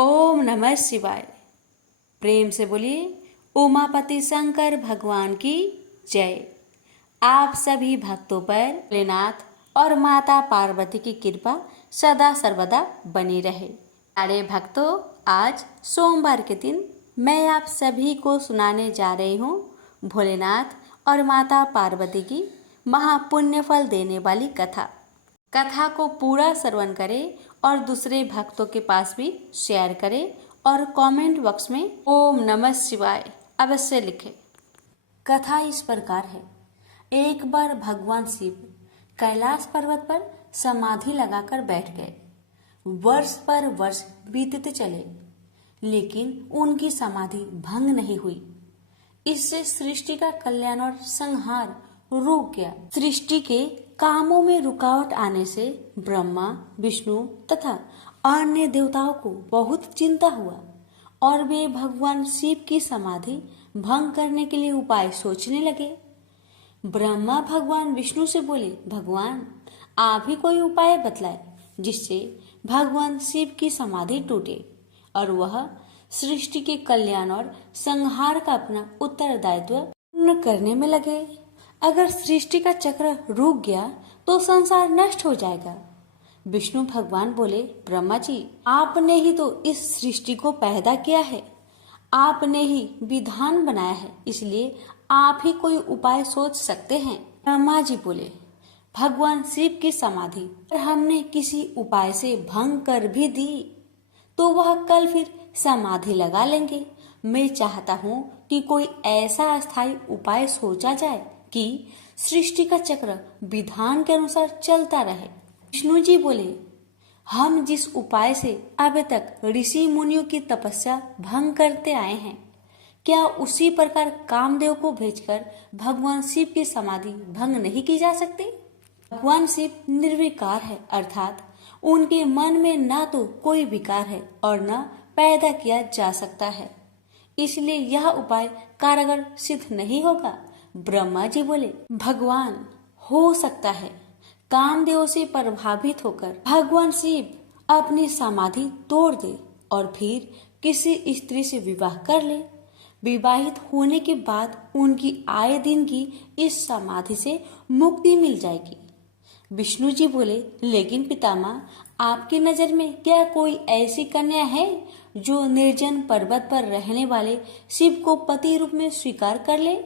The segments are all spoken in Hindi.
ओम नमः शिवाय। प्रेम से बोलिए उमापति शंकर भगवान की जय। आप सभी भक्तों पर भोलेनाथ और माता पार्वती की कृपा सदा सर्वदा बनी रहे। प्यारे भक्तों, आज सोमवार के दिन मैं आप सभी को सुनाने जा रही हूँ भोलेनाथ और माता पार्वती की महापुण्य फल देने वाली कथा को पूरा श्रवण करें और दूसरे भक्तों के पास भी शेयर करें और कमेंट बॉक्स में ओम नमः शिवाय अवश्य लिखें। कथा इस प्रकार है। एक बार भगवान शिव कैलाश पर्वत पर समाधि लगाकर बैठ गए। वर्ष पर वर्ष बीतते चले, लेकिन उनकी समाधि भंग नहीं हुई। इससे सृष्टि का कल्याण और संहार रुक गया। सृष्टि के कामों में रुकावट आने से ब्रह्मा, विष्णु तथा अन्य देवताओं को बहुत चिंता हुआ और वे भगवान शिव की समाधि भंग करने के लिए उपाय सोचने लगे। ब्रह्मा भगवान विष्णु से बोले, भगवान आप ही कोई उपाय बतलाए जिससे भगवान शिव की समाधि टूटे और वह सृष्टि के कल्याण और संहार का अपना उत्तरदायित्व पूर्ण करने में लगे। अगर सृष्टि का चक्र रुक गया तो संसार नष्ट हो जाएगा। विष्णु भगवान बोले, ब्रह्मा जी आपने ही तो इस सृष्टि को पैदा किया है, आपने ही विधान बनाया है, इसलिए आप ही कोई उपाय सोच सकते हैं। ब्रह्मा जी बोले, भगवान शिव की समाधि हमने किसी उपाय से भंग कर भी दी तो वह कल फिर समाधि लगा लेंगे। मैं चाहता हूँ कि कोई ऐसा अस्थायी उपाय सोचा जाए कि सृष्टि का चक्र विधान के अनुसार चलता रहे। विष्णु जी बोले, हम जिस उपाय से अब तक ऋषि मुनियों की तपस्या भंग करते आए हैं, क्या उसी प्रकार कामदेव को भेजकर भगवान शिव की समाधि भंग नहीं की जा सकती? भगवान शिव निर्विकार है, अर्थात उनके मन में ना तो कोई विकार है और न पैदा किया जा सकता है, इसलिए यह उपाय कारगर सिद्ध नहीं होगा। ब्रह्मा जी बोले, भगवान हो सकता है कामदेव से प्रभावित होकर भगवान शिव अपनी समाधि तोड़ दे और फिर किसी स्त्री से विवाह कर ले। विवाहित होने के बाद उनकी आए दिन की इस समाधि से मुक्ति मिल जाएगी। विष्णु जी बोले, लेकिन पितामह आपकी नजर में क्या कोई ऐसी कन्या है जो निर्जन पर्वत पर रहने वाले शिव को पति रूप में स्वीकार कर ले?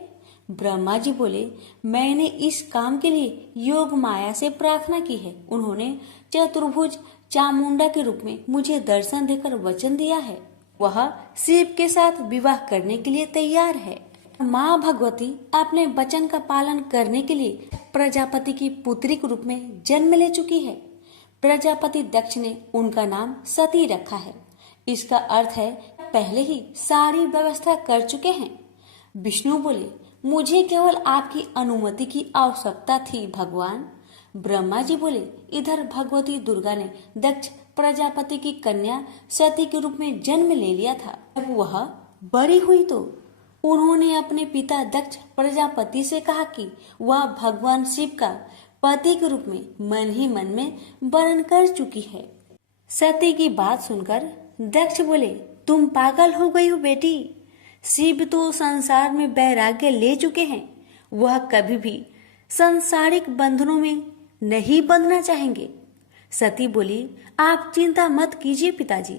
ब्रह्मा जी बोले, मैंने इस काम के लिए योग माया से प्रार्थना की है। उन्होंने चतुर्भुज चामुंडा के रूप में मुझे दर्शन देकर वचन दिया है, वह शिव के साथ विवाह करने के लिए तैयार है। माँ भगवती अपने वचन का पालन करने के लिए प्रजापति की पुत्री के रूप में जन्म ले चुकी है। प्रजापति दक्ष ने उनका नाम सती रखा है। इसका अर्थ है पहले ही सारी व्यवस्था कर चुके हैं। विष्णु बोले, मुझे केवल आपकी अनुमति की आवश्यकता थी भगवान। ब्रह्मा जी बोले, इधर भगवती दुर्गा ने दक्ष प्रजापति की कन्या सती के रूप में जन्म ले लिया था। जब वह बड़ी हुई तो उन्होंने अपने पिता दक्ष प्रजापति से कहा कि वह भगवान शिव का पति के रूप में मन ही मन में वर्ण कर चुकी है। सती की बात सुनकर दक्ष बोले, तुम पागल हो गई हो बेटी, शिव तो संसार में वैराग्य ले चुके हैं, वह कभी भी सांसारिक बंधनों में नहीं बंधना चाहेंगे। सती बोली, आप चिंता मत कीजिए पिताजी,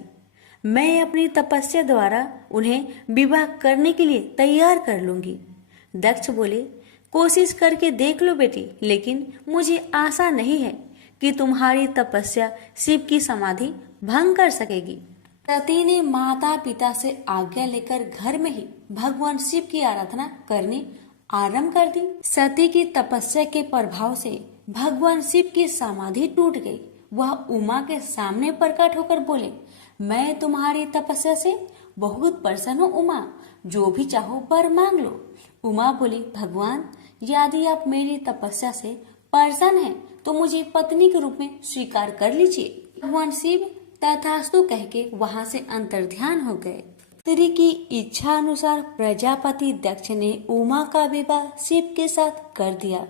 मैं अपनी तपस्या द्वारा उन्हें विवाह करने के लिए तैयार कर लूंगी। दक्ष बोले, कोशिश करके देख लो बेटी, लेकिन मुझे आशा नहीं है कि तुम्हारी तपस्या शिव की समाधि भंग कर सकेगी। सती ने माता पिता से आज्ञा लेकर घर में ही भगवान शिव की आराधना करनी आरंभ कर दी। सती की तपस्या के प्रभाव से भगवान शिव की समाधि टूट गई। वह उमा के सामने प्रकट होकर बोले, मैं तुम्हारी तपस्या से बहुत प्रसन्न हूँ उमा, जो भी चाहो वर मांग लो। उमा बोली, भगवान यदि आप मेरी तपस्या से प्रसन्न हैं तो मुझे पत्नी के रूप में स्वीकार कर लीजिए। भगवान शिव तथास्तु कह के वहाँ से अंतर्ध्यान हो गए। स्त्री की इच्छा अनुसार प्रजापति दक्ष ने उमा का विवाह शिव के साथ कर दिया।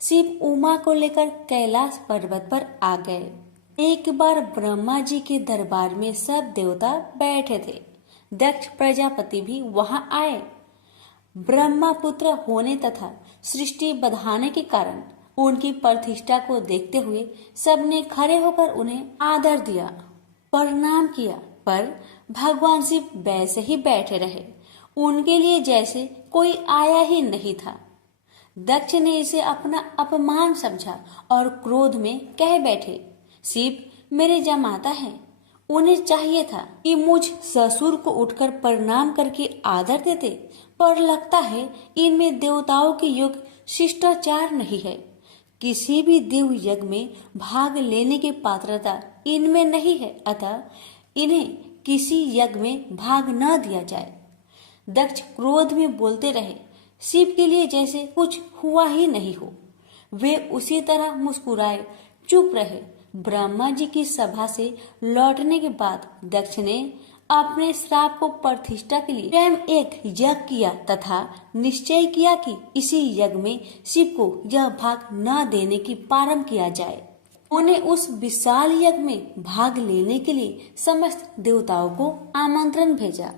शिव उमा को लेकर कैलाश पर्वत पर आ गए। एक बार ब्रह्मा जी के दरबार में सब देवता बैठे थे। दक्ष प्रजापति भी वहां आए। ब्रह्मा पुत्र होने तथा सृष्टि बढ़ाने के कारण उनकी प्रतिष्ठा को देखते हुए सबने खड़े होकर उन्हें आदर दिया, प्रणाम किया। पर भगवान शिव वैसे ही बैठे रहे, उनके लिए जैसे कोई आया ही नहीं था। दक्ष ने इसे अपना अपमान समझा और क्रोध में कह बैठे, शिव मेरे जमाता हैं, उन्हें चाहिए था कि मुझ ससुर को उठकर प्रणाम करके आदर देते, पर लगता है इनमें देवताओं के योग शिष्टाचार नहीं है। किसी भी देव यज्ञ में भाग लेने की पात्रता इनमें नहीं है, अतः इन्हें किसी यज्ञ में भाग न दिया जाए। दक्ष क्रोध में बोलते रहे, शिव के लिए जैसे कुछ हुआ ही नहीं हो। वे उसी तरह मुस्कुराए चुप रहे। ब्रह्मा जी की सभा से लौटने के बाद दक्ष ने अपने श्राप को प्रतिष्ठा के लिए स्वयं एक यज्ञ किया तथा निश्चय किया कि इसी यज्ञ में शिव को यह भाग न देने की प्रारंभ किया जाए। उन्हें उस विशाल यज्ञ में भाग लेने के लिए समस्त देवताओं को आमंत्रण भेजा।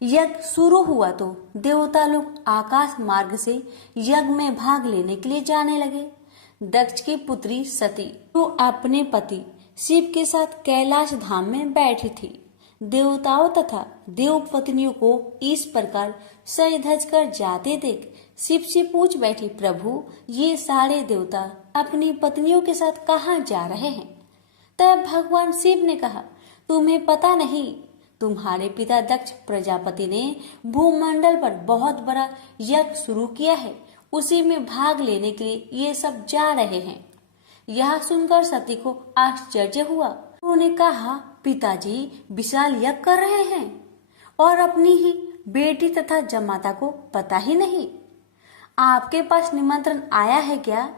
यज्ञ शुरू हुआ तो देवता लोग आकाश मार्ग से यज्ञ में भाग लेने के लिए जाने लगे। दक्ष की पुत्री सती जो अपने पति शिव के साथ कैलाश धाम में बैठी थी, देवताओं तथा देव पत्नियों को इस प्रकार सज धज कर जाते देख शिव से पूछ बैठी, प्रभु ये सारे देवता अपनी पत्नियों के साथ कहाँ जा रहे हैं? तब भगवान शिव ने कहा, तुम्हें पता नहीं, तुम्हारे पिता दक्ष प्रजापति ने भूमंडल पर बहुत बड़ा यज्ञ शुरू किया है, उसी में भाग लेने के लिए ये सब जा रहे हैं। यह सुनकर सती को आश्चर्य हुआ। उन्होंने कहा, पिताजी विशाल यज्ञ कर रहे हैं और अपनी ही बेटी तथा जमाता को पता ही नहीं। आपके पास निमंत्रण आया है क्या?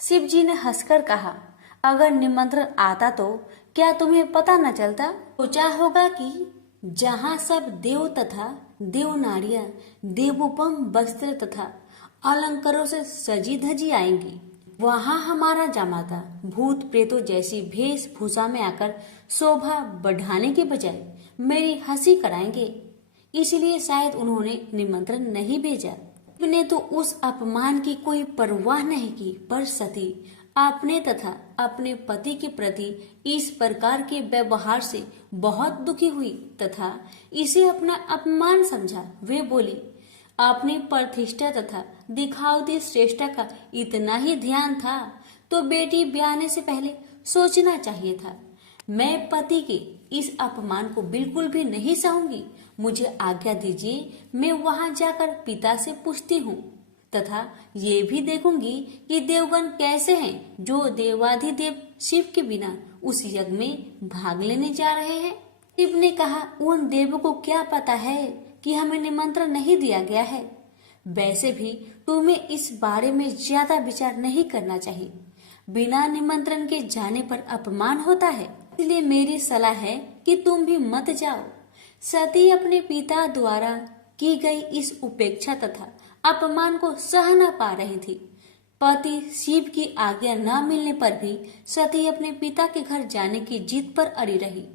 शिव जी ने हंसकर कहा, अगर निमंत्रण आता तो क्या तुम्हें पता न चलता? सोचा होगा कि जहाँ सब देव तथा देव नारियां देवोपम वस्त्र तथा अलंकारों से सजी धजी आएंगी, वहाँ हमारा जमाता भूत प्रेतों जैसी वेशभूषा में आकर शोभा बढ़ाने के बजाय मेरी हंसी कराएंगे। इसलिए शायद उन्होंने निमंत्रण नहीं भेजा। ने तो उस अपमान की कोई परवाह नहीं की, पर सती अपने तथा अपने पति के प्रति इस प्रकार के व्यवहार से बहुत दुखी हुई तथा इसे अपना अपमान समझा। वे बोली, अपनी प्रतिष्ठा तथा दिखावती श्रेष्ठता का इतना ही ध्यान था तो बेटी ब्याहने से पहले सोचना चाहिए था। मैं पति के इस अपमान को बिल्कुल भी नहीं सहूंगी। मुझे आज्ञा दीजिए, मैं वहां जाकर पिता से पूछती हूँ तथा ये भी देखूंगी कि देवगण कैसे हैं जो देवाधिदेव शिव के बिना उस यज्ञ में भाग लेने जा रहे हैं। शिव ने कहा, उन देवों को क्या पता है कि हमें निमंत्रण नहीं दिया गया है। वैसे भी तुम्हें इस बारे में ज्यादा विचार नहीं करना चाहिए। बिना निमंत्रण के जाने पर अपमान होता है, इसलिए मेरी सलाह है कि तुम भी मत जाओ। सती अपने पिता द्वारा की गई इस उपेक्षा तथा अपमान को सह न पा रही थी। पति शिव की आज्ञा न मिलने पर भी सती अपने पिता के घर जाने की जिद पर अड़ी रही।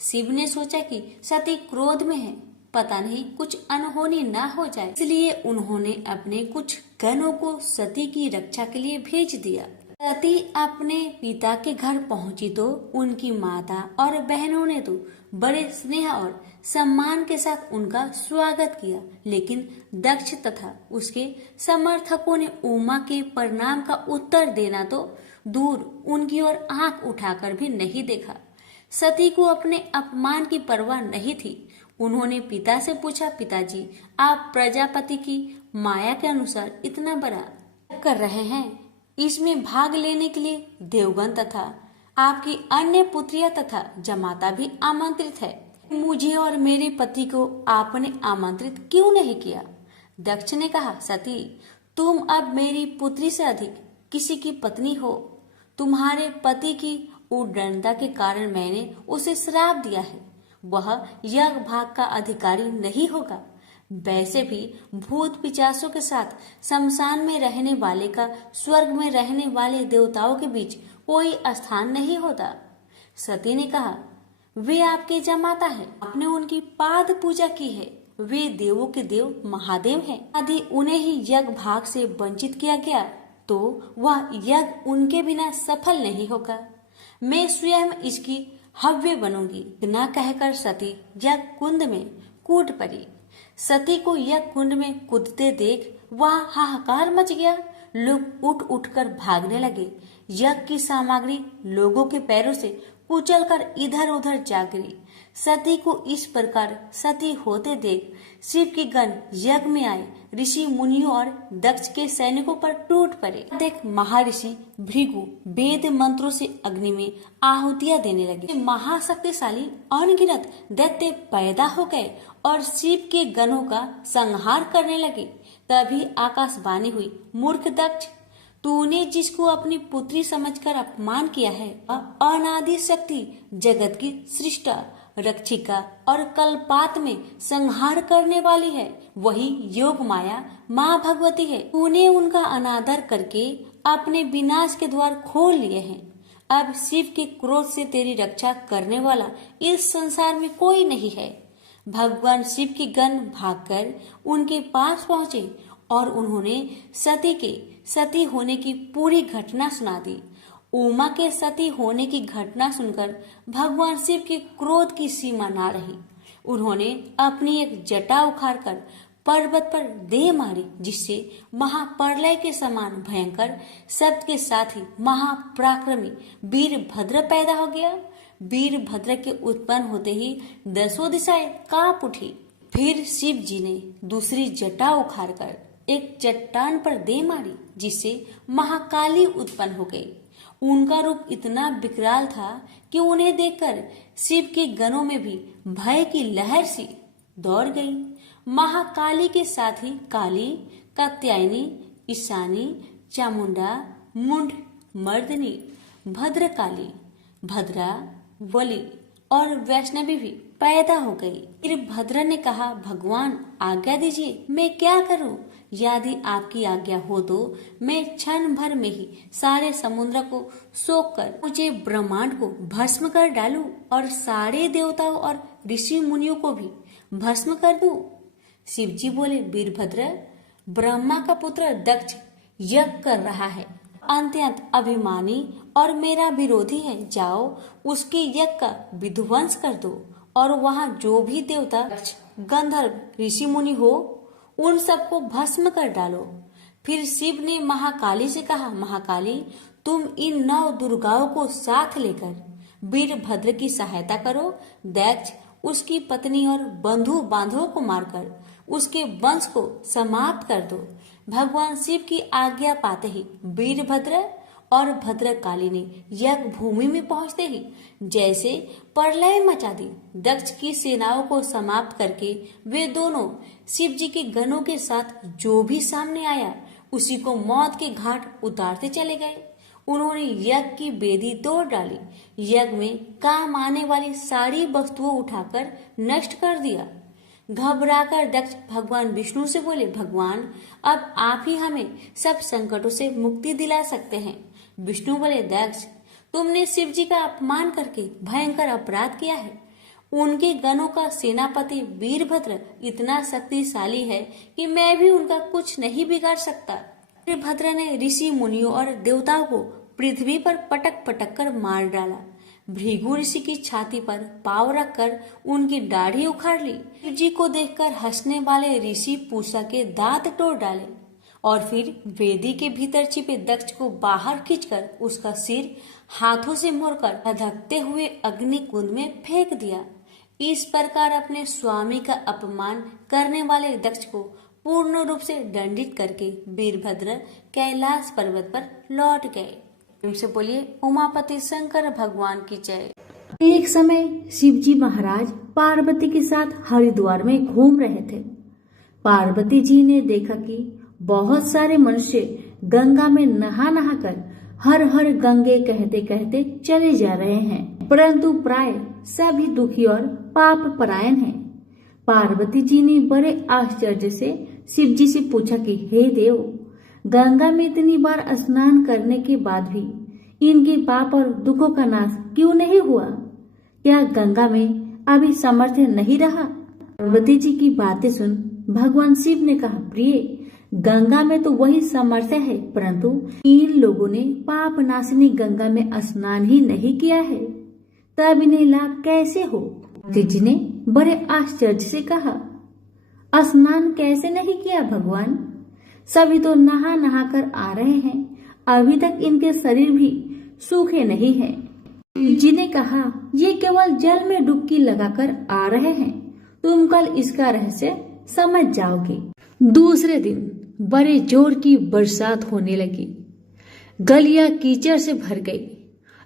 शिव ने सोचा कि सती क्रोध में है, पता नहीं कुछ अनहोनी न हो जाए, इसलिए उन्होंने अपने कुछ गणों को सती की रक्षा के लिए भेज दिया। सती अपने पिता के घर पहुंची तो उनकी माता और बहनों ने तो बड़े स्नेह और सम्मान के साथ उनका स्वागत किया, लेकिन दक्ष तथा उसके समर्थकों ने उमा के प्रणाम का उत्तर देना तो दूर उनकी ओर आंख उठाकर भी नहीं देखा। सती को अपने अपमान की परवाह नहीं थी। उन्होंने पिता से पूछा, पिताजी आप प्रजापति की माया के अनुसार इतना बड़ा कर रहे हैं, इसमें भाग लेने के लिए देवगण तथा आपकी अन्य पुत्रियां तथा जमाता भी आमंत्रित है, मुझे और मेरे पति को आपने आमंत्रित क्यों नहीं किया? दक्ष ने कहा, सती तुम अब मेरी पुत्री से अधिक किसी की पत्नी हो। तुम्हारे पति की उद्दंडता के कारण मैंने उसे श्राप दिया है, वह यज्ञ भाग का अधिकारी नहीं होगा। वैसे भी भूत पिचासों के साथ शमशान में रहने वाले का स्वर्ग में रहने वाले देवताओं के बीच कोई स्थान नहीं होता। सती ने कहा, वे आपके जमाता है, आपने उनकी पाद पूजा की है, वे देवों के देव महादेव हैं। यदि उन्हें ही यज्ञ भाग से वंचित किया गया तो वह यज्ञ उनके बिना सफल नहीं होगा। मैं स्वयं इसकी हव्य बनूंगी। इतना कहकर सती यज्ञ कुंड में कूद पड़ी। सती को यज्ञ कुंड में कूदते देख वहां हाहाकार मच गया। लोग उठ उठकर भागने लगे। यज्ञ की सामग्री लोगों के पैरों से कुचलकर इधर उधर जा गिरी। सती को इस प्रकार सती होते देख शिव के गण यज्ञ में आए ऋषि मुनियों और दक्ष के सैनिकों पर टूट पड़े। देख महर्षि भृगु वेद मंत्रों से अग्नि में आहुतियां देने लगे। महाशक्तिशाली अनगिनत दैत्य पैदा हो गए और शिव के गणों का संहार करने लगे। तभी आकाशवाणी हुई, मूर्ख दक्ष, तूने जिसको अपनी पुत्री समझकर अपमान किया है, अनादि शक्ति जगत की सृष्टा, रक्षिका और कल्पात में संहार करने वाली है, वही योग माया माँ भगवती है। तूने उनका अनादर करके अपने विनाश के द्वार खोल लिए हैं। अब शिव के क्रोध से तेरी रक्षा करने वाला इस संसार में कोई नहीं है। भगवान शिव के गण भागकर उनके पास पहुँचे और उन्होंने सती के सती होने की पूरी घटना सुना दी। उमा के सती होने की घटना सुनकर भगवान शिव के क्रोध की सीमा ना रही। उन्होंने अपनी एक जटा उखाड़कर पर्वत पर दे मारी, जिससे महाप्रलय के समान भयंकर शब्द के साथ ही महापराक्रमी वीरभद्र पैदा हो गया। वीरभद्र के उत्पन्न होते ही 10 दिशाएं कांप उठी। फिर शिव जी ने दूसरी जटा उखाड़कर एक चट्टान पर दे मारी, जिससे महाकाली उत्पन्न हो गई। उनका रूप इतना विकराल था कि उन्हें देखकर शिव के गणों में भी भय की लहर सी दौड़ गई। महाकाली के साथ ही काली, कात्यायनी, ईशानी, चामुंडा, मुंड, मर्दनी, भद्रकाली, भद्रा, वली और वैष्णवी भी पैदा हो गई। फिर भद्र ने कहा, भगवान आज्ञा दीजिए, मैं क्या करूं? यदि आपकी आज्ञा हो तो मैं क्षण भर में ही सारे समुद्र को सोख कर मुझे ब्रह्मांड को भस्म कर डालूं और सारे देवताओं और ऋषि मुनियों को भी भस्म कर दूं। शिव जी बोले, वीरभद्र, ब्रह्मा का पुत्र दक्ष यज्ञ कर रहा है, अत्यंत अभिमानी और मेरा विरोधी है। जाओ उसके यज्ञ का विध्वंस कर दो और वहाँ जो भी देवता, गंधर्व, ऋषि मुनि हो उन सबको भस्म कर डालो। फिर शिव ने महाकाली से कहा, महाकाली, तुम इन 9 दुर्गाओं को साथ लेकर वीरभद्र की सहायता करो। दक्ष उसकी पत्नी और बंधु बांधवों को मारकर उसके वंश को समाप्त कर दो। भगवान शिव की आज्ञा पाते ही वीरभद्र और भद्रकाली ने यज्ञ भूमि में पहुंचते ही जैसे प्रलय मचा दी। दक्ष की सेनाओं को समाप्त करके वे दोनों शिव जी के गणों के साथ जो भी सामने आया उसी को मौत के घाट उतारते चले गए। उन्होंने यज्ञ की वेदी तोड़ डाली, यज्ञ में काम आने वाली सारी वस्तुओं उठाकर नष्ट कर दिया। घबराकर दक्ष भगवान विष्णु से बोले, भगवान, अब आप ही हमें सब संकटों से मुक्ति दिला सकते हैं। विष्णु बोले, दक्ष, तुमने शिव जी का अपमान करके भयंकर अपराध किया है। उनके गणों का सेनापति वीरभद्र इतना शक्तिशाली है कि मैं भी उनका कुछ नहीं बिगाड़ सकता। वीरभद्र ने ऋषि मुनियों और देवताओं को पृथ्वी पर पटक पटक कर मार डाला। भृगु ऋषि की छाती पर पांव रखकर उनकी दाढ़ी उखाड़ ली। शिव जी को देखकर हंसने वाले ऋषि पूषा के दांत तोड़ डाले और फिर वेदी के भीतर छिपे दक्ष को बाहर खींचकर उसका सिर हाथों से मोड़कर धधकते हुए अग्नि कुंड में फेंक दिया। इस प्रकार अपने स्वामी का अपमान करने वाले दक्ष को पूर्ण रूप से दंडित करके वीरभद्र कैलाश पर्वत पर लौट गए। से बोलिए, उमापति शंकर भगवान की जय। एक समय शिवजी महाराज पार्वती के साथ हरिद्वार में घूम रहे थे। पार्वती जी ने देखा कि बहुत सारे मनुष्य गंगा में नहा नहा कर हर हर गंगे कहते कहते चले जा रहे हैं, परंतु प्राय सभी दुखी और पाप परायण हैं। पार्वती जी ने बड़े आश्चर्य से शिव जी से पूछा कि हे देव, गंगा में इतनी बार स्नान करने के बाद भी इनके पाप और दुखों का नाश क्यों नहीं हुआ? क्या गंगा में अभी सामर्थ्य नहीं रहा? पार्वती जी की बातें सुन भगवान शिव ने कहा, प्रिय, गंगा में तो वही सामर्थ्य है, परंतु इन लोगों ने पाप नाशिनी गंगा में स्नान ही नहीं किया है, तब इन्हें लाभ कैसे हो? पार्वती जी ने बड़े आश्चर्य से कहा, स्नान कैसे नहीं किया भगवान? सभी तो नहा नहा कर आ रहे हैं, अभी तक इनके शरीर भी सूखे नहीं हैं। जी ने कहा, ये केवल जल में डुबकी लगाकर आ रहे हैं, तुम कल इसका रहस्य समझ जाओगे। दूसरे दिन बड़े जोर की बरसात होने लगी। गलियां कीचड़ से भर गई।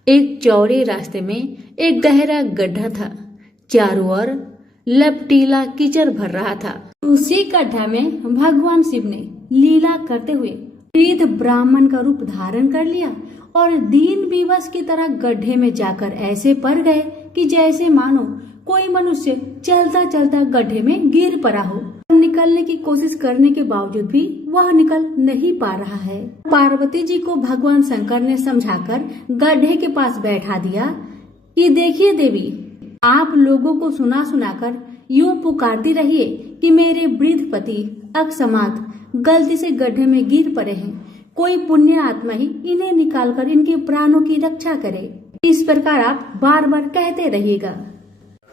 एक चौड़े रास्ते में एक गहरा गड्ढा था, चारों ओर लपटीला कीचड़ भर रहा था। उसी गड्ढा में भगवान शिव ने लीला करते हुए वृद्ध ब्राह्मण का रूप धारण कर लिया और दीन विवश की तरह गड्ढे में जाकर ऐसे पड़ गए कि जैसे मानो कोई मनुष्य चलता चलता गड्ढे में गिर पड़ा हो। निकलने की कोशिश करने के बावजूद भी वह निकल नहीं पा रहा है। पार्वती जी को भगवान शंकर ने समझाकर गड्ढे के पास बैठा दिया कि देखिए देवी, आप लोगों को सुना सुनाकर यूं पुकारती रहिए कि मेरे वृद्ध पति अकस्मात गलती से गड्ढे में गिर पड़े हैं, कोई पुण्य आत्मा ही इन्हें निकालकर इनके प्राणों की रक्षा करे। इस प्रकार आप बार बार कहते रहिएगा।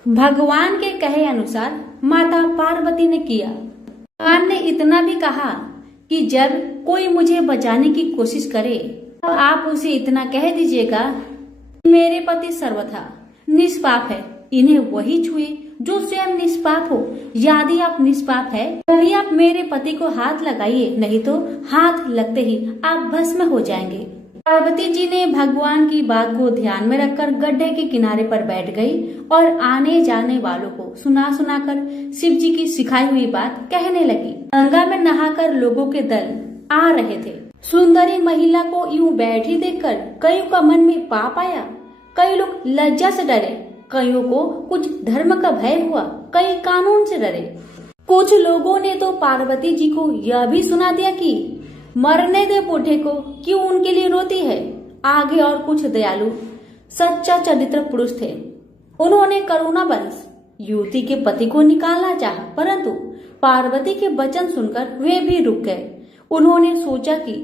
भगवान के कहे अनुसार माता पार्वती ने किया। भगवान ने इतना भी कहा कि जब कोई मुझे बचाने की कोशिश करे तो आप उसे इतना कह दीजिएगा, मेरे पति सर्वथा निष्पाप है, इन्हें वही छुए जो स्वयं निष्पाप हो। यदि आप निष्पाप है तभी आप मेरे पति को हाथ लगाइए, नहीं तो हाथ लगते ही आप भस्म हो जाएंगे। पार्वती जी ने भगवान की बात को ध्यान में रखकर गड्ढे के किनारे पर बैठ गई और आने जाने वालों को सुना सुनाकर शिव जी की सिखाई हुई बात कहने लगी। गंगा में नहाकर लोगों के दल आ रहे थे। सुंदरी महिला को यूं बैठी देखकर कईयों का मन में पाप आया। कई लोग लज्जा से डरे, कईयों को कुछ धर्म का भय हुआ, कई कानून से डरे। कुछ लोगों ने तो पार्वती जी को यह भी सुना दिया कि मरने दे बूढ़े को, क्यों उनके लिए रोती है। आगे और कुछ दयालु सच्चा चरित्र पुरुष थे। उन्होंने करुणावश युवती के पति को निकालना चाहा, परंतु पार्वती के वचन सुनकर वे भी रुक गए। उन्होंने सोचा कि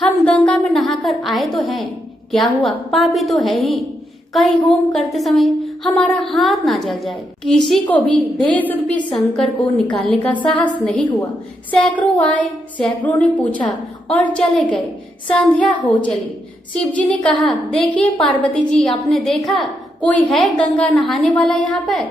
हम गंगा में नहाकर आए तो हैं, क्या हुआ, पापी तो है ही, कहीं होम करते समय हमारा हाथ ना जल जाए। किसी को भी भेद रूपी शंकर को निकालने का साहस नहीं हुआ। सैकड़ों आए, सैकड़ों ने पूछा और चले गए। संध्या हो चली। शिव जी ने कहा, देखिए पार्वती जी, आपने देखा कोई है गंगा नहाने वाला यहाँ पर?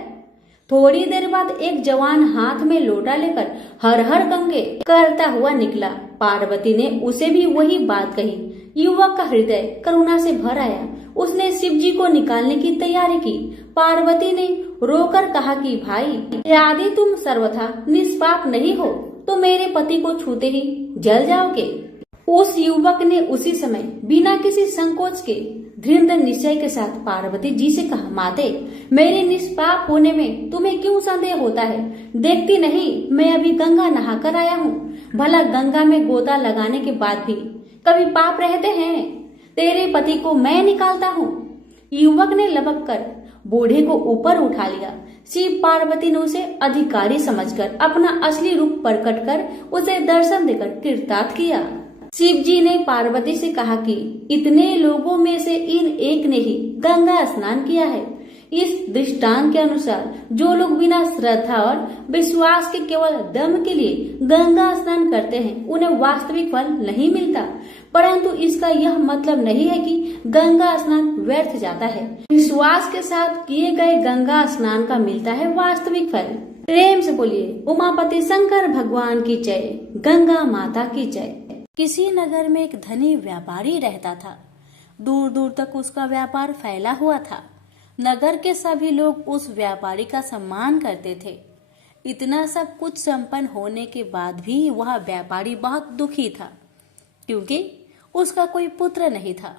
थोड़ी देर बाद एक जवान हाथ में लोटा लेकर हर हर गंगे करता हुआ निकला। पार्वती ने उसे भी वही बात कही। युवक का हृदय करुणा से भर आया। उसने शिव जी को निकालने की तैयारी की। पार्वती ने रोकर कहा कि भाई, यदि तुम सर्वथा निष्पाप नहीं हो तो मेरे पति को छूते ही जल जाओगे। उस युवक ने उसी समय बिना किसी संकोच के दृढ़ निश्चय के साथ पार्वती जी से कहा, माते, मेरे निष्पाप होने में तुम्हें क्यों संदेह होता है? देखती नहीं मैं अभी गंगा नहाकर आया हूँ। भला गंगा में गोता लगाने के बाद भी कभी पाप रहते हैं? तेरे पति को मैं निकालता हूँ। युवक ने लपक कर बूढ़े को ऊपर उठा लिया। शिव पार्वती ने उसे अधिकारी समझकर अपना असली रूप प्रकट कर उसे दर्शन देकर कृतार्थ किया। शिव जी ने पार्वती से कहा कि इतने लोगों में से इन एक ने ही गंगा स्नान किया है। इस दृष्टांत के अनुसार जो लोग बिना श्रद्धा और विश्वास के केवल दम के लिए गंगा स्नान करते हैं उन्हें वास्तविक फल नहीं मिलता, परंतु इसका यह मतलब नहीं है कि गंगा स्नान व्यर्थ जाता है। विश्वास के साथ किए गए गंगा स्नान का मिलता है वास्तविक फल। प्रेम से बोलिए उमापति शंकर भगवान की जय, गंगा माता की जय। किसी नगर में एक धनी व्यापारी रहता था। दूर दूर तक उसका व्यापार फैला हुआ था। नगर के सभी लोग उस व्यापारी का सम्मान करते थे। इतना सब कुछ संपन्न होने के बाद भी वह व्यापारी बहुत दुखी था, क्योंकि उसका कोई पुत्र नहीं था,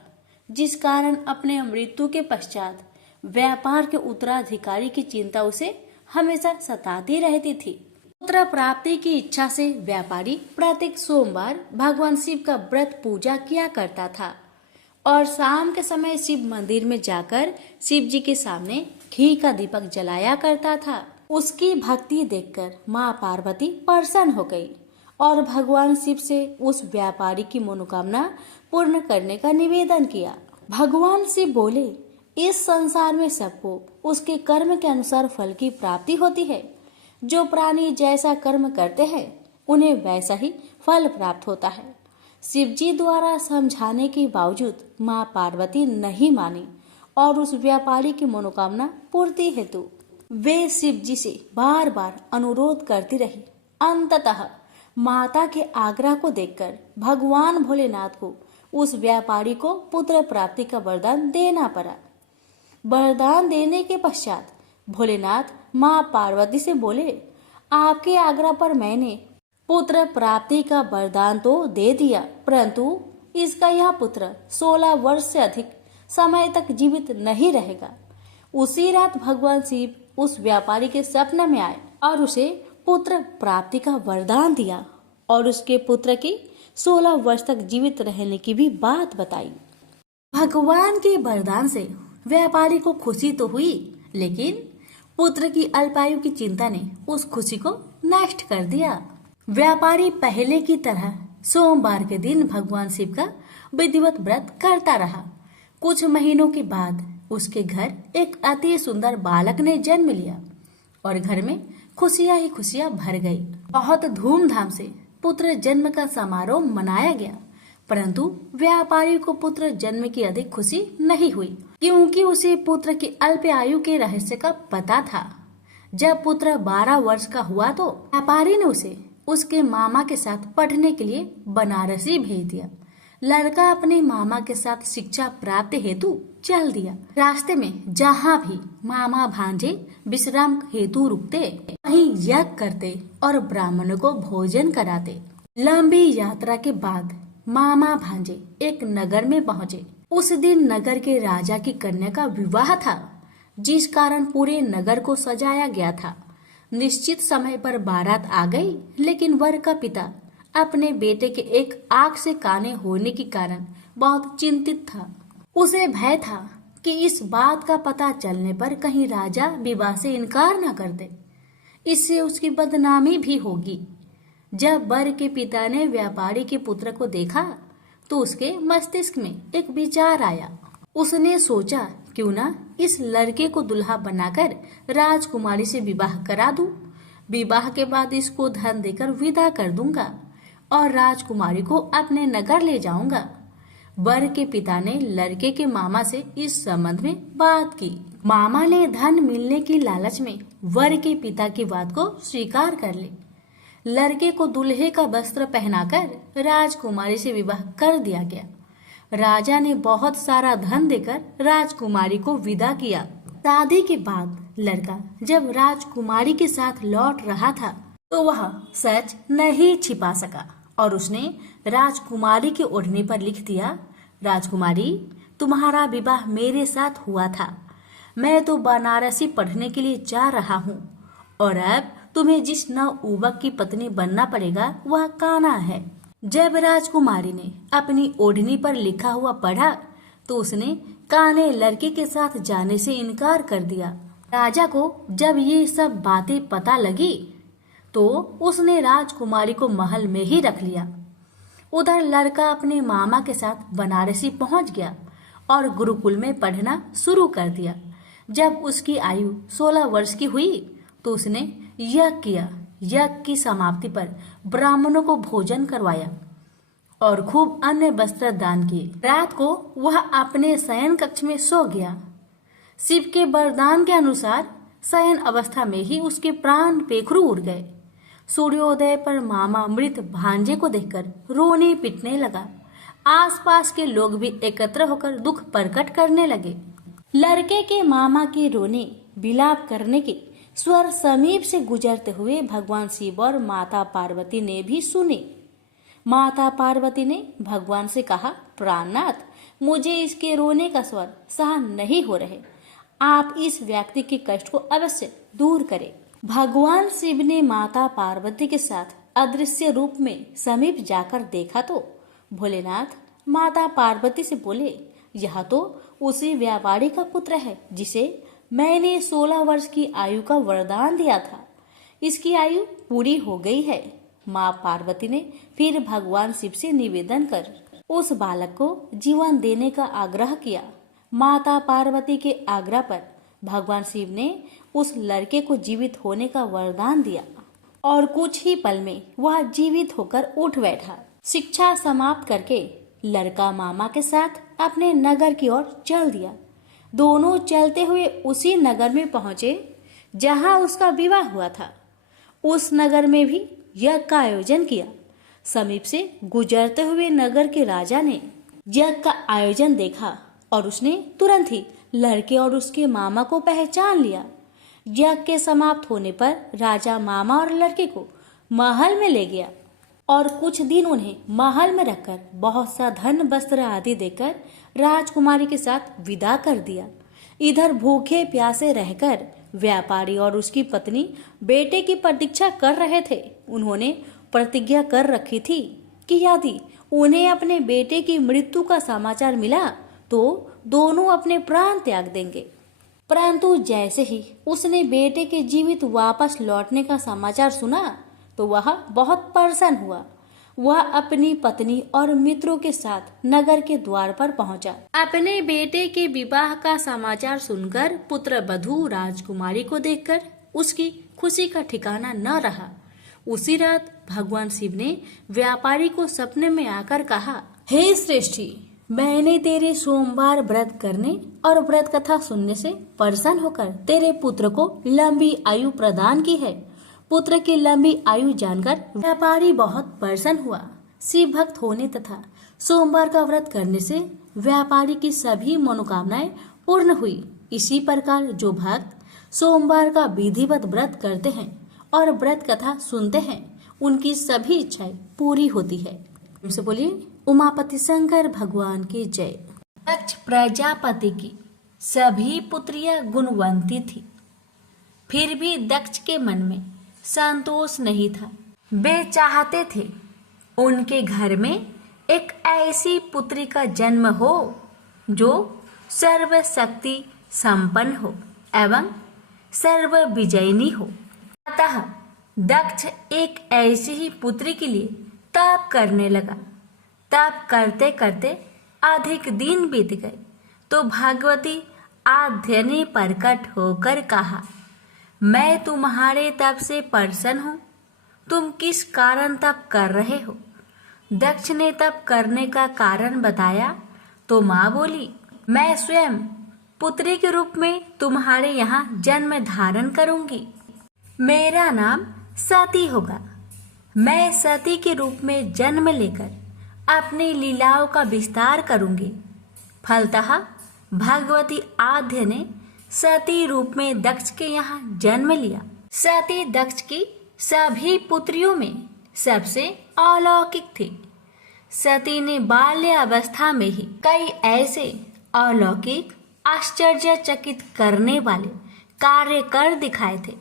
जिस कारण अपने मृत्यु के पश्चात व्यापार के उत्तराधिकारी की चिंता उसे हमेशा सताती रहती थी। पुत्र प्राप्ति की इच्छा से व्यापारी प्रत्येक सोमवार भगवान शिव का व्रत पूजा किया करता था और शाम के समय शिव मंदिर में जाकर शिव जी के सामने घी का दीपक जलाया करता था। उसकी भक्ति देखकर माँ पार्वती प्रसन्न हो गई और भगवान शिव से उस व्यापारी की मनोकामना पूर्ण करने का निवेदन किया। भगवान शिव बोले, इस संसार में सबको उसके कर्म के अनुसार फल की प्राप्ति होती है। जो प्राणी जैसा कर्म करते हैं उन्हें वैसा ही फल प्राप्त होता है। शिव जी द्वारा समझाने के बावजूद माँ पार्वती नहीं मानी और उस व्यापारी की मनोकामना पूर्ति हेतु वे शिव जी से बार बार अनुरोध करती रही। अंततः माता के आग्रह को देखकर भगवान भोलेनाथ को उस व्यापारी को पुत्र प्राप्ति का वरदान देना पड़ा। वरदान देने के पश्चात भोलेनाथ माँ पार्वती से बोले, आपके आग्रह पर मैंने पुत्र प्राप्ति का वरदान तो दे दिया, परंतु इसका यह पुत्र 16 वर्ष से अधिक समय तक जीवित नहीं रहेगा। उसी रात भगवान शिव उस व्यापारी के स्वप्न में आए और उसे पुत्र प्राप्ति का वरदान दिया और उसके पुत्र की 16 वर्ष तक जीवित रहने की भी बात बताई। भगवान के वरदान से व्यापारी को खुशी तो हुई, लेकिन पुत्र की अल्पायु की चिंता ने उस खुशी को नष्ट कर दिया। व्यापारी पहले की तरह सोमवार के दिन भगवान शिव का विधिवत व्रत करता रहा। कुछ महीनों के बाद उसके घर एक अति सुंदर बालक ने जन्म लिया और घर में खुशियां ही खुशियां भर गई। बहुत धूमधाम से पुत्र जन्म का समारोह मनाया गया, परंतु व्यापारी को पुत्र जन्म की अधिक खुशी नहीं हुई, क्योंकि उसे पुत्र की अल्प आयु के रहस्य का पता था। जब पुत्र 12 वर्ष का हुआ तो व्यापारी ने उसे उसके मामा के साथ पढ़ने के लिए बनारसी भेज दिया। लड़का अपने मामा के साथ शिक्षा प्राप्त हेतु चल दिया। रास्ते में जहाँ भी मामा भांजे विश्राम हेतु रुकते, वहीं यज्ञ करते और ब्राह्मणों को भोजन कराते। लंबी यात्रा के बाद मामा भांजे एक नगर में पहुँचे। उस दिन नगर के राजा की कन्या का विवाह था, जिस कारण पूरे नगर को सजाया गया था। निश्चित समय पर बारात आ गई, लेकिन वर का पिता अपने बेटे के एक आंख से काने होने के कारण बहुत चिंतित था। उसे भय था कि इस बात का पता चलने पर कहीं राजा विवाह से इनकार न कर दे, इससे उसकी बदनामी भी होगी। जब वर के पिता ने व्यापारी के पुत्र को देखा तो उसके मस्तिष्क में एक विचार आया। उसने सोचा, क्यों ना इस लड़के को दुल्हा बनाकर राजकुमारी से विवाह करा दूं। विवाह के बाद इसको धन देकर विदा कर दूंगा और राजकुमारी को अपने नगर ले जाऊंगा। वर के पिता ने लड़के के मामा से इस संबंध में बात की। मामा ने धन मिलने की लालच में वर के पिता की बात को स्वीकार कर ली। लड़के को दूल्हे का वस्त्र पहनाकर राजकुमारी से विवाह कर दिया गया। राजा ने बहुत सारा धन देकर राजकुमारी को विदा किया। शादी के बाद लड़का जब राजकुमारी के साथ लौट रहा था तो वह सच नहीं छिपा सका और उसने राजकुमारी के ओढ़ने पर लिख दिया, राजकुमारी, तुम्हारा विवाह मेरे साथ हुआ था। मैं तो बनारसी पढ़ने के लिए जा रहा हूँ और अब तुम्हें जिस नवयुवक की पत्नी बनना पड़ेगा वह कान्हा है। जब राजकुमारी ने अपनी ओढ़नी पर लिखा हुआ पढ़ा तो उसने कान्हे लड़के के साथ जाने से इनकार कर दिया। राजा को जब ये सब बातें पता लगी तो उसने राजकुमारी को महल में ही रख लिया। उधर लड़का अपने मामा के साथ बनारसी पहुंच गया और गुरुकुल में पढ़ना शुरू कर दिया। जब उसकी आयु 16 वर्ष की हुई तो उसने यज्ञ किया। यज्ञ की समाप्ति पर ब्राह्मणों को भोजन करवाया और खूब अन्य वस्त्र दान किए। रात को वह अपने शयन कक्ष में सो गया। शिव के वरदान के अनुसार शयन अवस्था में ही उसके प्राण पेखरू उड़ गए। सूर्योदय पर मामा मृत भांजे को देखकर रोने पिटने लगा। आसपास के लोग भी एकत्र होकर दुख प्रकट करने लगे। लड़के के मामा के रोने विलाप करने के स्वर समीप से गुजरते हुए भगवान शिव और माता पार्वती ने भी सुने। माता पार्वती ने भगवान से कहा, प्राणनाथ, मुझे इसके रोने का स्वर सहन नहीं हो रहे। आप इस व्यक्ति के कष्ट को अवश्य दूर करें। भगवान शिव ने माता पार्वती के साथ अदृश्य रूप में समीप जाकर देखा तो भोलेनाथ माता पार्वती से बोले, यह तो उसी व्यापारी का पुत्र है जिसे मैंने 16 वर्ष की आयु का वरदान दिया था। इसकी आयु पूरी हो गई है। माँ पार्वती ने फिर भगवान शिव से निवेदन कर उस बालक को जीवन देने का आग्रह किया। माता पार्वती के आग्रह पर भगवान शिव ने उस लड़के को जीवित होने का वरदान दिया और कुछ ही पल में वह जीवित होकर उठ बैठा। शिक्षा समाप्त करके लड़का मामा के साथ अपने नगर की ओर चल दिया। दोनों चलते हुए उसी नगर में पहुंचे जहां उसका विवाह हुआ था। उस नगर में भी यज्ञ का आयोजन किया। समीप से गुजरते हुए नगर के राजा ने यज्ञ का आयोजन देखा और उसने तुरंत ही लड़के और उसके मामा को पहचान लिया। यज्ञ के समाप्त होने पर राजा मामा और लड़के को महल में ले गया और कुछ दिन उन्हें महल में रखकर बहुत सा धन वस्त्र आदि देकर राजकुमारी के साथ विदा कर दिया। इधर भूखे प्यासे रहकर व्यापारी और उसकी पत्नी बेटे की प्रतीक्षा कर रहे थे। उन्होंने प्रतिज्ञा कर रखी थी कि यदि उन्हें अपने बेटे की मृत्यु का समाचार मिला तो दोनों अपने प्राण त्याग देंगे। परंतु जैसे ही उसने बेटे के जीवित वापस लौटने का समाचार सुना तो वह बहुत प्रसन्न हुआ। वह अपनी पत्नी और मित्रों के साथ नगर के द्वार पर पहुंचा। अपने बेटे के विवाह का समाचार सुनकर पुत्र वधू राजकुमारी को देखकर उसकी खुशी का ठिकाना न रहा। उसी रात भगवान शिव ने व्यापारी को सपने में आकर कहा, हे श्रेष्ठी, मैंने तेरे सोमवार व्रत करने और व्रत कथा सुनने से प्रसन्न होकर तेरे पुत्र को लंबी आयु प्रदान की है। पुत्र की लंबी आयु जानकर व्यापारी बहुत प्रसन्न हुआ। शिव भक्त होने तथा सोमवार का व्रत करने से व्यापारी की सभी मनोकामनाएं पूर्ण हुई। इसी प्रकार जो भक्त सोमवार का विधिवत व्रत करते हैं और व्रत कथा सुनते हैं उनकी सभी इच्छाएं पूरी होती है। उनसे बोलिए उमापति शंकर भगवान की जय। दक्ष प्रजापति की सभी पुत्रियां गुणवंती थी, फिर भी दक्ष के मन में संतोष नहीं था। वे चाहते थे उनके घर में एक ऐसी पुत्री का जन्म हो जो सर्वशक्ति संपन्न हो एवं सर्व विजयिनी हो। अतः दक्ष एक ऐसी ही पुत्री के लिए तप करने लगा। तप करते करते अधिक दिन बीत गए तो भगवती आद्य ने प्रकट होकर कहा, मैं तुम्हारे तप से प्रसन्न हूँ। तुम किस कारण तप कर रहे हो? दक्ष ने तप करने का कारण बताया तो माँ बोली, मैं स्वयं पुत्री के रूप में तुम्हारे यहाँ जन्म धारण करूंगी। मेरा नाम सती होगा। मैं सती के रूप में जन्म लेकर अपनी लीलाओं का विस्तार करूंगी। फलतः भगवती आद्य ने सती रूप में दक्ष के यहाँ जन्म लिया। सती दक्ष की सभी पुत्रियों में सबसे अलौकिक थी। सती ने बाल्य अवस्था में ही कई ऐसे अलौकिक आश्चर्यचकित करने वाले कार्य कर दिखाए थे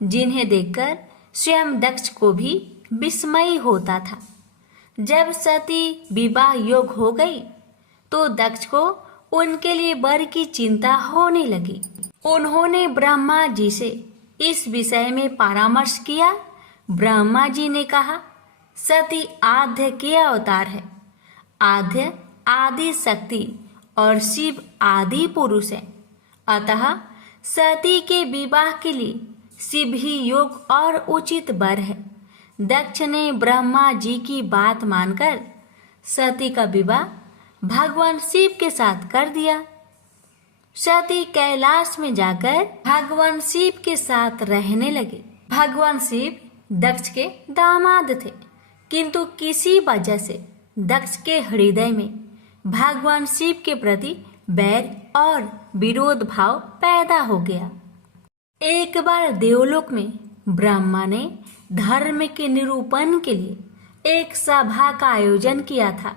जिन्हें देखकर स्वयं दक्ष को भी विस्मय होता था। जब सती विवाह योग हो गई तो दक्ष को उनके लिए वर की चिंता होने लगी। उन्होंने ब्रह्मा जी से इस विषय में परामर्श किया। ब्रह्मा जी ने कहा, सती आद्य के अवतार है। आद्य आदि शक्ति और शिव आदि पुरुष है। अतः सती के विवाह के लिए शिव ही योग और उचित वर है। दक्ष ने ब्रह्मा जी की बात मानकर सती का विवाह भगवान शिव के साथ कर दिया। सती कैलाश में जाकर भगवान शिव के साथ रहने लगे। भगवान शिव दक्ष के दामाद थे, किंतु किसी वजह से दक्ष के हृदय में भगवान शिव के प्रति बैर और विरोध भाव पैदा हो गया। एक बार देवलोक में ब्रह्मा ने धर्म के निरूपण के लिए एक सभा का आयोजन किया था।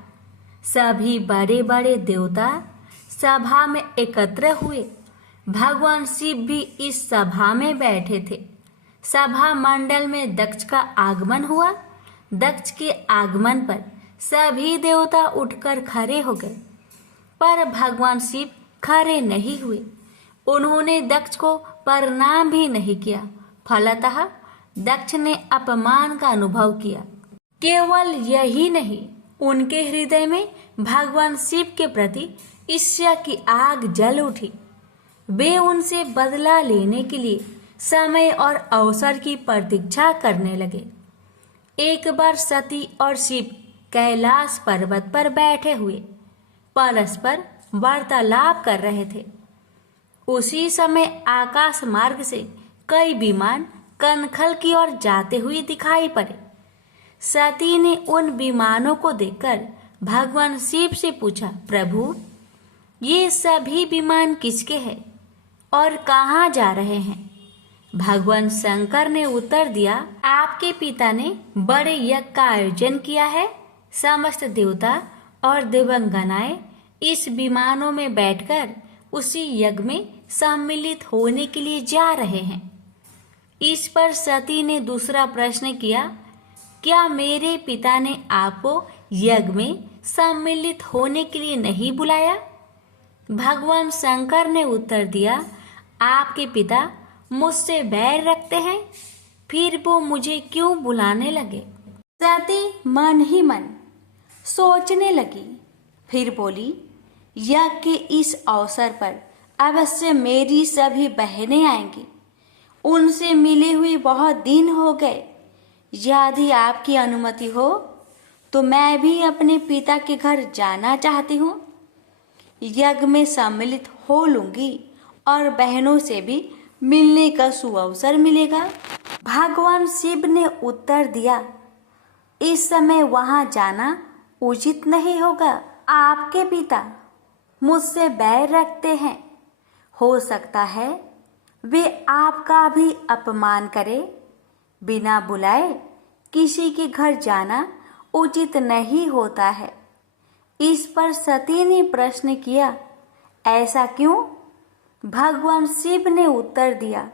सभी बड़े बड़े देवता सभा में एकत्र हुए। भगवान शिव भी इस सभा में बैठे थे। सभा मंडल में दक्ष का आगमन हुआ। दक्ष के आगमन पर सभी देवता उठकर खड़े हो गए। पर भगवान शिव खरे नहीं हुए। उन्होंने दक्ष को प्रणाम भी नहीं किया। फलतः दक्ष ने अपमान का अनुभव किया। केवल यही नहीं, उनके हृदय में भगवान शिव के प्रति ईर्ष्या की आग जल उठी। वे उनसे बदला लेने के लिए समय और अवसर की प्रतीक्षा करने लगे। एक बार सती और शिव कैलाश पर्वत पर बैठे हुए परस्पर वार्तालाप कर रहे थे। उसी समय आकाश मार्ग से कई विमान कनखल की ओर जाते हुए दिखाई पड़े। सती ने उन विमानों को देखकर भगवान शिव से पूछा, प्रभु, ये सभी विमान किसके हैं और कहाँ जा रहे हैं? भगवान शंकर ने उत्तर दिया, आपके पिता ने बड़े यज्ञ का आयोजन किया है। समस्त देवता और देवांगनाएं इस विमानों में बैठकर उसी यज्ञ में सम्मिलित होने के लिए जा रहे हैं। इस पर सती ने दूसरा प्रश्न किया, क्या मेरे पिता ने आपको यज्ञ में सम्मिलित होने के लिए नहीं बुलाया? भगवान शंकर ने उत्तर दिया, आपके पिता मुझसे बैर रखते हैं, फिर वो मुझे क्यों बुलाने लगे? सती मन ही मन सोचने लगी। फिर बोली, यज्ञ के इस अवसर पर अवश्य मेरी सभी बहनें आएंगी। उनसे मिले हुए बहुत दिन हो गए। यदि आपकी अनुमति हो तो मैं भी अपने पिता के घर जाना चाहती हूँ। यज्ञ में सम्मिलित हो लूंगी और बहनों से भी मिलने का सुअवसर मिलेगा। भगवान शिव ने उत्तर दिया, इस समय वहां जाना उचित नहीं होगा। आपके पिता मुझसे बैर रखते हैं। हो सकता है वे आपका भी अपमान करे। बिना बुलाए किसी के घर जाना उचित नहीं होता है। इस पर सती ने प्रश्न किया, ऐसा क्यों? भगवान शिव ने उत्तर दिया,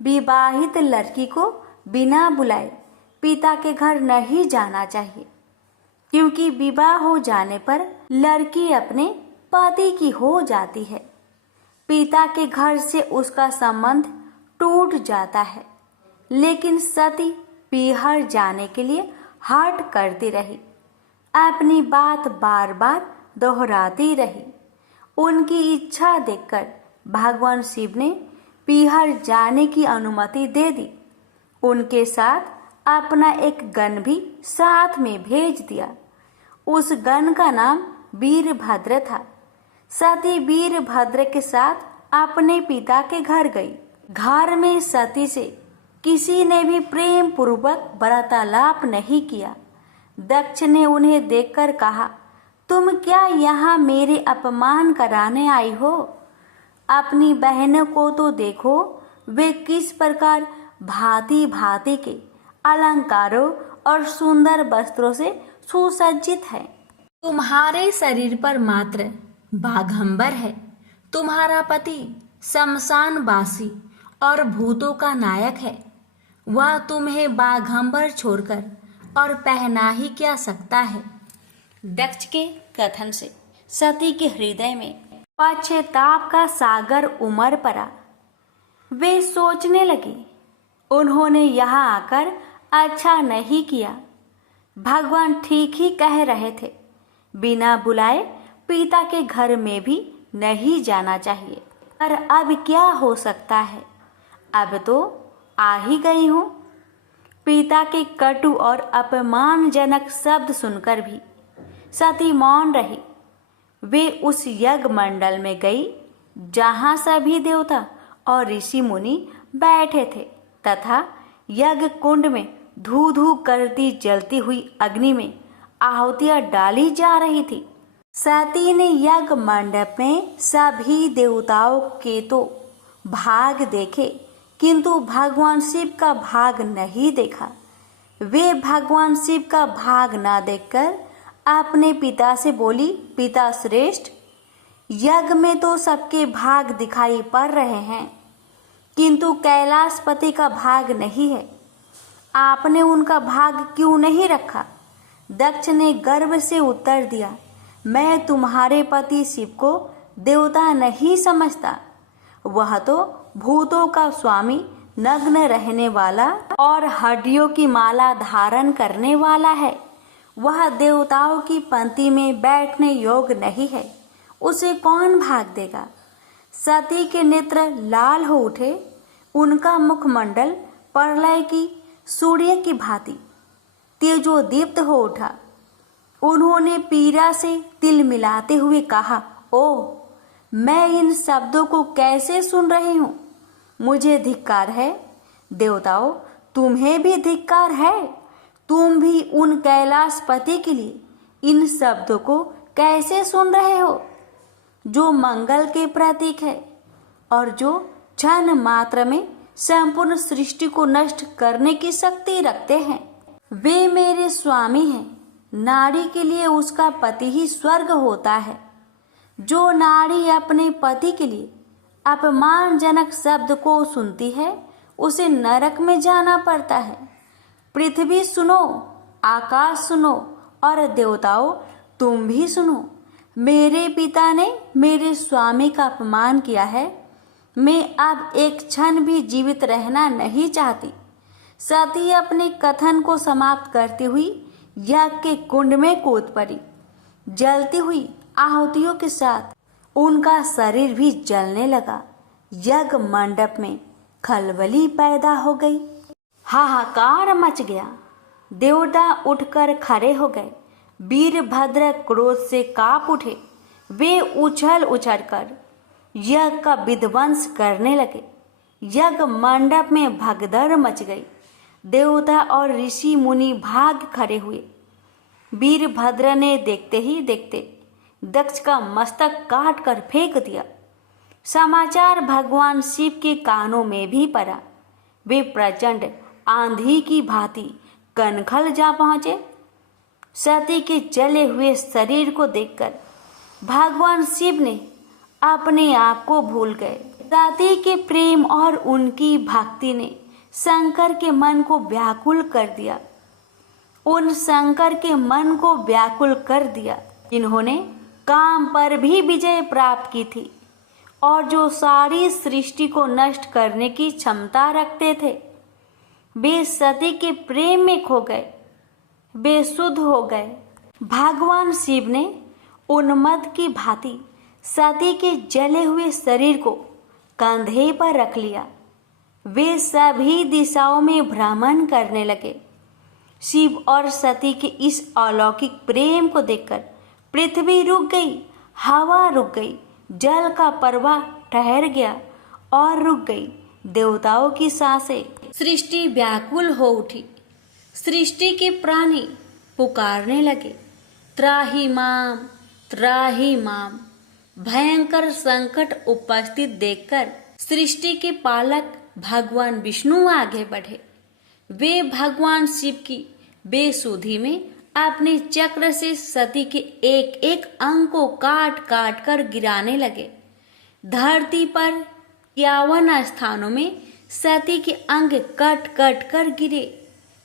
विवाहित लड़की को बिना बुलाए पिता के घर नहीं जाना चाहिए, क्योंकि विवाह हो जाने पर लड़की अपने पति की हो जाती है। पिता के घर से उसका संबंध टूट जाता है। लेकिन सती पीहर जाने के लिए हठ करती रही, अपनी बात बार बार दोहराती रही। उनकी इच्छा देखकर भगवान शिव ने पीहर जाने की अनुमति दे दी। उनके साथ अपना एक गण भी साथ में भेज दिया। उस गण का नाम वीरभद्र था। सती वीरभद्र के साथ अपने पिता के घर गई। घर में सती से किसी ने भी प्रेम पूर्वक वार्तालाप नहीं किया। दक्ष ने उन्हें देखकर कहा, तुम क्या यहाँ मेरे अपमान कराने आई हो? अपनी बहनों को तो देखो, वे किस प्रकार भांति भांति के अलंकारों और सुंदर वस्त्रों से सुसज्जित है। तुम्हारे शरीर पर मात्र बाघंबर है। तुम्हारा पति शमशानवासी और भूतों का नायक है। वह तुम्हें बाघंबर छोड़कर और पहना ही क्या सकता है? दक्ष के कथन से सती के हृदय में पश्चाताप का सागर उमड़ पड़ा। वे सोचने लगी, उन्होंने यहाँ आकर अच्छा नहीं किया। भगवान ठीक ही कह रहे थे, बिना बुलाए पिता के घर में भी नहीं जाना चाहिए। पर अब क्या हो सकता है? अब तो आ ही गई हूँ। पिता के कटु और अपमानजनक शब्द सुनकर भी सती मौन रही। वे उस यज्ञ मंडल में गई जहाँ सभी देवता और ऋषि मुनि बैठे थे तथा यज्ञ कुंड में धू धू करती जलती हुई अग्नि में आहुतियां डाली जा रही थी। सती ने यज्ञ मंडप में सभी देवताओं के तो भाग देखे, किंतु भगवान शिव का भाग नहीं देखा। वे भगवान शिव का भाग ना देखकर अपने पिता से बोली, पिता श्रेष्ठ, यज्ञ में तो सबके भाग दिखाई पड़ रहे हैं, किंतु कैलाशपति का भाग नहीं है। आपने उनका भाग क्यों नहीं रखा? दक्ष ने गर्व से उत्तर दिया, मैं तुम्हारे पति शिव को देवता नहीं समझता। वह तो भूतों का स्वामी, नग्न रहने वाला और हड्डियों की माला धारण करने वाला है। वह देवताओं की पंक्ति में बैठने योग्य नहीं है, उसे कौन भाग देगा। सती के नेत्र लाल हो उठे, उनका मुखमंडल प्रलय की सूर्य की भांति तेजोदीप्त हो उठा। उन्होंने पीड़ा से तिल मिलाते हुए कहा, ओ, मैं इन शब्दों को कैसे सुन रही हूँ। मुझे धिक्कार है। देवताओं, तुम्हें भी धिक्कार है। तुम भी उन कैलाशपति के लिए इन शब्दों को कैसे सुन रहे हो, जो मंगल के प्रतीक है और जो क्षण मात्र में संपूर्ण सृष्टि को नष्ट करने की शक्ति रखते हैं। वे मेरे स्वामी हैं। नारी के लिए उसका पति ही स्वर्ग होता है। जो नारी अपने पति के लिए अपमानजनक शब्द को सुनती है, उसे नरक में जाना पड़ता है। पृथ्वी सुनो, आकाश सुनो और देवताओं तुम भी सुनो। मेरे पिता ने मेरे स्वामी का अपमान किया है। मैं अब एक क्षण भी जीवित रहना नहीं चाहती। सती अपने कथन को समाप्त करती हुई यज्ञ के कुंड में कूद पड़ी। जलती हुई आहुतियों के साथ उनका शरीर भी जलने लगा। यज्ञ मंडप में खलबली पैदा हो गई। हाहाकार मच गया। देवता उठकर खड़े हो गए। वीरभद्र क्रोध से कांप उठे। वे उछल उछल कर यज्ञ का विध्वंस करने लगे। यज्ञ मंडप में भगदड़ मच गई। देवता और ऋषि मुनि भाग खड़े हुए। वीरभद्र ने देखते ही देखते दक्ष का मस्तक काट कर फेंक दिया। समाचार भगवान शिव के कानों में भी पड़ा। वे प्रचंड आंधी की भांति कनखल जा पहुंचे। सती के जले हुए शरीर को देखकर भगवान शिव ने अपने आप को भूल गए। सती के प्रेम और उनकी भक्ति ने शंकर के मन को व्याकुल कर दिया। उन शंकर के मन को व्याकुल कर दिया जिन्होंने काम पर भी विजय प्राप्त की थी और जो सारी सृष्टि को नष्ट करने की क्षमता रखते थे। वे सती के प्रेम में खो गए, बेसुध हो गए। भगवान शिव ने उन्मत्त की भांति सती के जले हुए शरीर को कंधे पर रख लिया। वे सभी दिशाओं में भ्रमण करने लगे। शिव और सती के इस अलौकिक प्रेम को देखकर पृथ्वी रुक गई, हवा रुक गई, जल का प्रवाह ठहर गया और रुक गई। देवताओं की सांसें, सृष्टि व्याकुल हो उठी। सृष्टि के प्राणी पुकारने लगे, त्राहि माम, त्राहि माम। भयंकर संकट उपस्थित देखकर सृष्टि के पालक भगवान विष्णु आगे बढ़े। वे भगवान शिव की बेसुधी में अपने चक्र से सती के एक एक अंग को काट काट कर गिराने लगे। धरती पर 51 स्थानों में सती के अंग कट कट कर गिरे।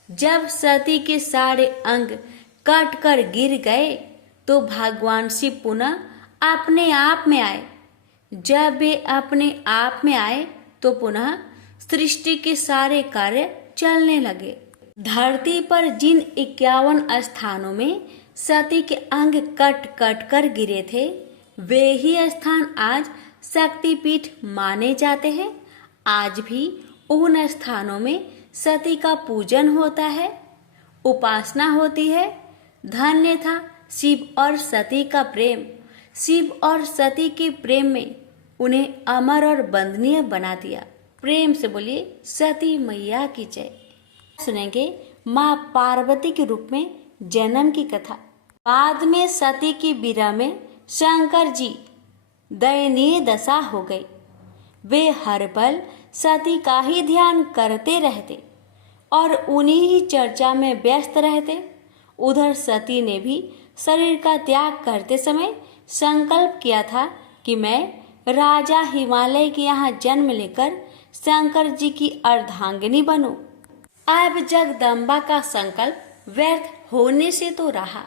जब सती के सारे अंग कट कर गिर गए तो भगवान शिव पुनः अपने आप में आए। जब वे अपने आप में आए तो पुनः सृष्टि के सारे कार्य चलने लगे। धरती पर जिन 51 स्थानों में सती के अंग कट कट कर गिरे थे, वे ही स्थान आज शक्तिपीठ माने जाते हैं। आज भी उन स्थानों में सती का पूजन होता है, उपासना होती है। धन्य था शिव और सती का प्रेम। शिव और सती के प्रेम में उन्हें अमर और वंदनीय बना दिया। प्रेम से बोलिए सती मैया की जय। सुनेंगे माँ पार्वती के रूप में जन्म की कथा। बाद में सती की विरह में शंकर जी दयनीय दशा हो गई। वे हर पल सती का ही ध्यान करते रहते और उन्हीं ही चर्चा में व्यस्त रहते। उधर सती ने भी शरीर का त्याग करते समय संकल्प किया था कि मैं राजा हिमालय के यहाँ जन्म लेकर शंकर जी की अर्धांगिनी बनूं। अब जगदम्बा का संकल्प व्यर्थ होने से तो रहा।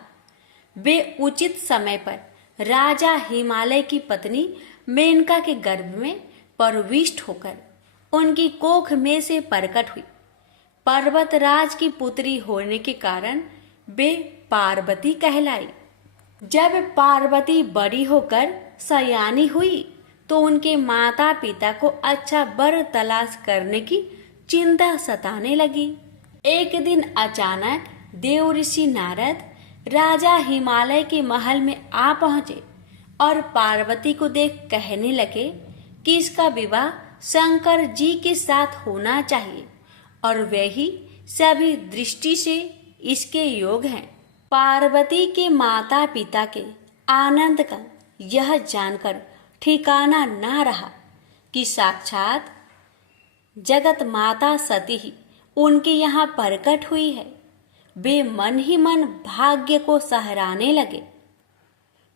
वे उचित समय पर राजा हिमालय की पत्नी मेनका के गर्भ में प्रविष्ट होकर उनकी कोख में से प्रकट हुई। पर्वतराज की पुत्री होने के कारण वे पार्वती कहलाई। जब पार्वती बड़ी होकर सयानी हुई तो उनके माता पिता को अच्छा वर तलाश करने की चिंता सताने लगी। एक दिन अचानक देव ऋषि नारद राजा हिमालय के महल में आ पहुंचे और पार्वती को देख कहने लगे कि इसका विवाह शंकर जी के साथ होना चाहिए और वे ही सभी दृष्टि से इसके योग हैं। पार्वती के माता पिता के आनंद का यह जानकर ठिकाना ना रहा कि साक्षात जगत माता सती ही उनके यहाँ प्रकट हुई है। वे मन ही मन भाग्य को सहराने लगे।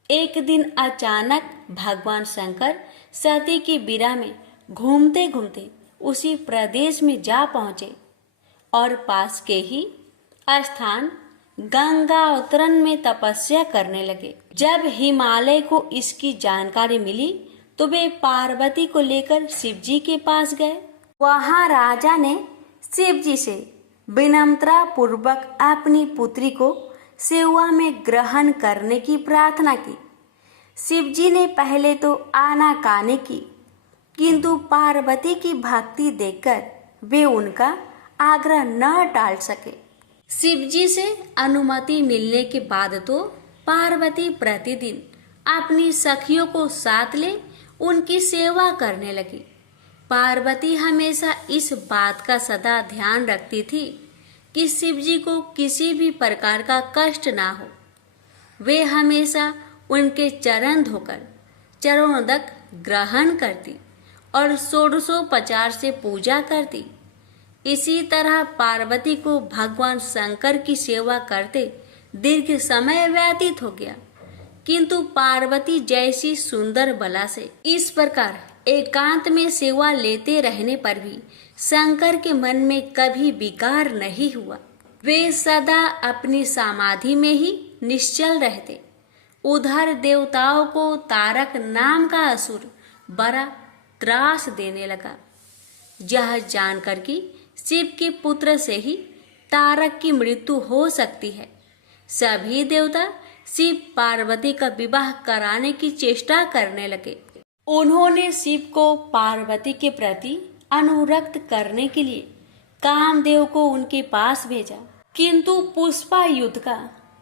एक दिन अचानक भगवान शंकर सती की बीरा में घूमते घूमते उसी प्रदेश में जा पहुंचे और पास के ही स्थान गंगा अवतरण में तपस्या करने लगे। जब हिमालय को इसकी जानकारी मिली तो वे पार्वती को लेकर शिव जी के पास गए। वहां राजा ने शिव जी से विनम्रता पूर्वक अपनी पुत्री को सेवा में ग्रहण करने की प्रार्थना की। शिव जी ने पहले तो आनाकानी की, किंतु पार्वती की भक्ति देखकर वे उनका आग्रह न टाल सके। शिव जी से अनुमति मिलने के बाद तो पार्वती प्रतिदिन अपनी सखियों को साथ ले उनकी सेवा करने लगी। पार्वती हमेशा इस बात का सदा ध्यान रखती थी कि शिव जी को किसी भी प्रकार का कष्ट ना हो। वे हमेशा उनके चरण धोकर चरणोदक ग्रहण करती और षोडशोपचार से पूजा करती। इसी तरह पार्वती को भगवान शंकर की सेवा करते दीर्घ समय व्यतीत हो गया, किंतु पार्वती जैसी सुंदर बला से इस प्रकार एकांत में सेवा लेते रहने पर भी शंकर के मन में कभी विकार नहीं हुआ। वे सदा अपनी समाधि में ही निश्चल रहते। उधर देवताओं को तारक नाम का असुर बड़ा त्रास देने लगा। यह जानकर कि शिव के पुत्र से ही तारक की मृत्यु हो सकती है, सभी देवता शिव पार्वती का विवाह कराने की चेष्टा करने लगे। उन्होंने शिव को पार्वती के प्रति अनुरक्त करने के लिए कामदेव को उनके पास भेजा, किंतु पुष्पा युद्ध का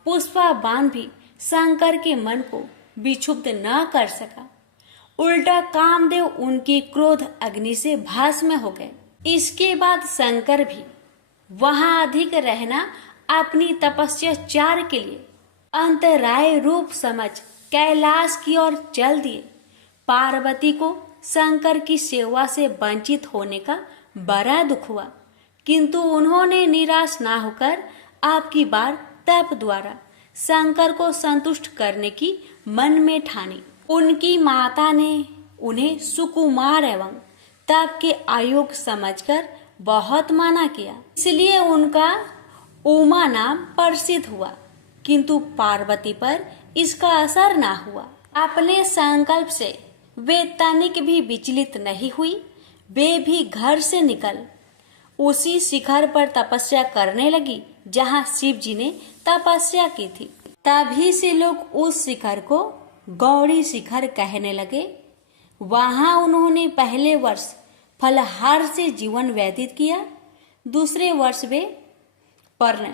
पुष्पा बाण भी शंकर के मन को विक्षुब्ध न कर सका। उल्टा कामदेव उनकी क्रोध अग्नि से भस्म हो गए। इसके बाद शंकर भी वहां अधिक रहना अपनी तपस्या चार के लिए अंतराय रूप समझ कैलाश की ओर चल दिए। पार्वती को शंकर की सेवा से वंचित होने का बड़ा दुख हुआ, किंतु उन्होंने निराश ना होकर आपकी बार तप द्वारा शंकर को संतुष्ट करने की मन में ठानी। उनकी माता ने उन्हें सुकुमार एवं तप के आयोग समझकर बहुत माना किया, इसलिए उनका उमा नाम प्रसिद्ध हुआ, किंतु पार्वती पर इसका असर ना हुआ। अपने संकल्प से वे तनिक भी विचलित नहीं हुई। वे भी घर से निकल उसी शिखर पर तपस्या करने लगी जहाँ शिव जी ने तपस्या की थी। तभी से लोग उस शिखर को गौरी शिखर कहने लगे। वहां उन्होंने पहले वर्ष फलहार से जीवन व्यतीत किया। दूसरे वर्ष वे पर्ण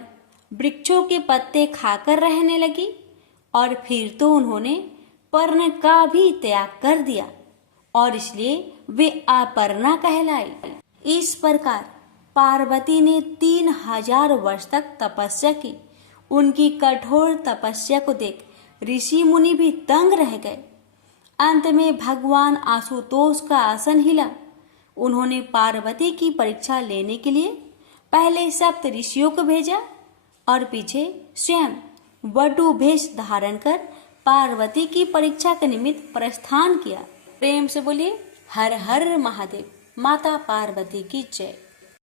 वृक्षों के पत्ते खाकर रहने लगी और फिर तो उन्होंने पर्ण का भी त्याग कर दिया और इसलिए वे अपर्णा कहलाई। इस प्रकार पार्वती ने 3000 वर्ष तक तपस्या की। उनकी कठोर तपस्या को देख ऋषि मुनि भी तंग रह गए। अंत में भगवान आशुतोष का आसन हिला। उन्होंने पार्वती की परीक्षा लेने के लिए पहले सप्त ऋषियों को भेजा और पीछे स्वयं वटु भेष धारण कर पार्वती की परीक्षा के निमित्त प्रस्थान किया। प्रेम से बोलिए हर हर महादेव। माता पार्वती की जय।